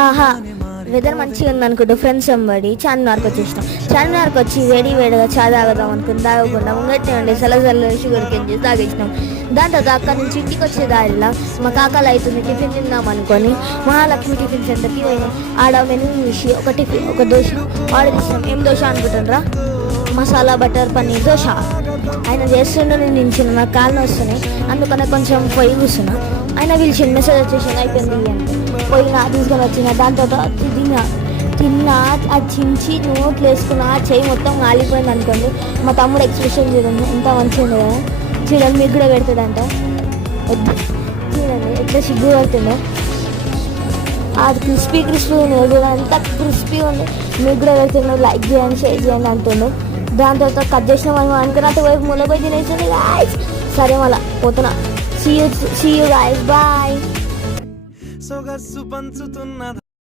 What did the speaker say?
ఆహా, వెదర్ మంచిగా ఉంది అనుకుంటూ ఫ్రెండ్స్ వెంబడి చార్మినార్కి వచ్చేసినాం. చార్మినార్కి వచ్చి వేడిగా చా తాగుదాం అనుకుని తాగకుండా ముంగట్నే ఉండి సలసల షుగర్ కేన్ చేసి తాగేసినాం. దాని తర్వాత అక్కడ నుంచి ఇంటికి వచ్చే దారిలో మా కాకాలు అవుతుంది టిఫిన్ తిందాం అనుకొని మహాలక్ష్మి టిఫిన్ సెంటర్కి పోయినాం. ఆడ మెనూ చూసి ఒక దోశ ఆర్డర్ చేసినాం. ఏం దోశ అనుకుంటారా? మసాలా బటర్ పన్నీర్ దోశ. ఆయన చేస్తుండే నేను నించున్నా, నాకు కాళ్ళు వస్తున్నాయి, అందుకనే కొంచెం పొయ్యి కూర్చున్నా. ఆయన పిలిచిండు, మెసేజ్ వచ్చేసింది అయిపోయింది అంటే పోయినా తీసుకొని వచ్చిన. దాని తర్వాత తిన్నా అది చించి నోట్లు వేసుకున్నా, చెయ్యి మొత్తం కాలిపోయింది అనుకోండి. మా తమ్ముడు ఎక్స్ప్రెషన్ చూడండి ఎంత మంచిగా ఉంది కదా, చూడండి మీకు కూడా పెడతాడంట. చూడండి ఎట్లా సిగ్గు పడుతుందో. అది క్రిస్పీ ఉంది కదా, అంత క్రిస్పీ ఉంది. మీకు కూడా పెడుతున్నాడు, లైక్ చేయండి షేర్ చేయండి అంటుండు. దాని తర్వాత కట్ చేసిన మనం అనుకున్నట్టు వైపు ములబై తినేసింది గాయ్స్. సరే మళ్ళీ పోతున్నా. See you guys, bye.